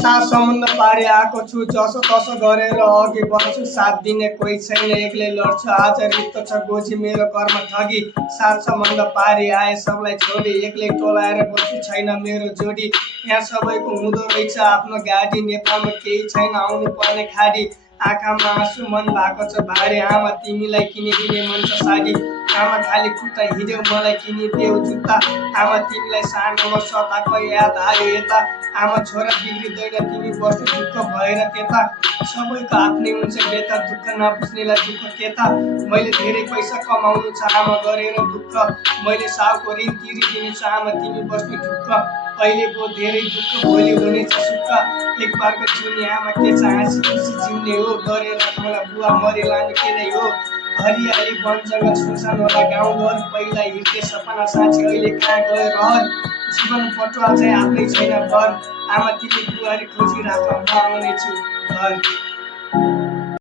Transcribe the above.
सात समुद्र पारी आएको छु, जसो तसो गरेर अघि बढ्छु। साथ दिने कोही छैन, एक्लै लड्छु। आज रित्त छ गोजी मेरो कर्म ठगी। सात समुद्र पारी आए सबलाई छोडी, एक्लै टोलाएर बस्छु छैन मेरो जोडी। यहाँ सबैको हुँदो रहेछ आफ्नो गाडी, नेपालमा केही छैन आउनु पर्ने खाडी। आँखामा आँसु मन भएको छ भारी, आमा तिमीलाई किनिदिने मन छ साडी। आमा खाली खुट्टा हिँड्यौ मलाई किनिदेऊ जुत्ता, आमा तिमीलाई सानोमा सताको याद आयो यता। आमा छोरा बिग्रिँदैन तिमी बस्नु दुःख भएर त्यता। सबैको आफ्नै हुन्छ बेता, दुःख नबुझ्नेलाई दुःख के त। मैले धेरै पैसा कमाउनु छ आमा गरेर दुःख, मैले साउको ऋण तिरिदिने छु आमा तिमी बस्नु ढुक्क। अहिलेको धेरै दुःख भोलि हुनेछ सुख, एक बारको जिउने आमा के छ हाँसी खुसी जिउने हो। गरेर मलाई बुवा मरि लानु के नै हो। हरियाली वन जङ्गल सुनसान होला गाउँघर, पहिला हिँड्थे सपना साँची अहिले कहाँ गयो रहर। जीवन पटुवा चाहिँ आफ्नै छैन घर, आमा तिमी बुहारी खोजी राख म आउनेछु घर।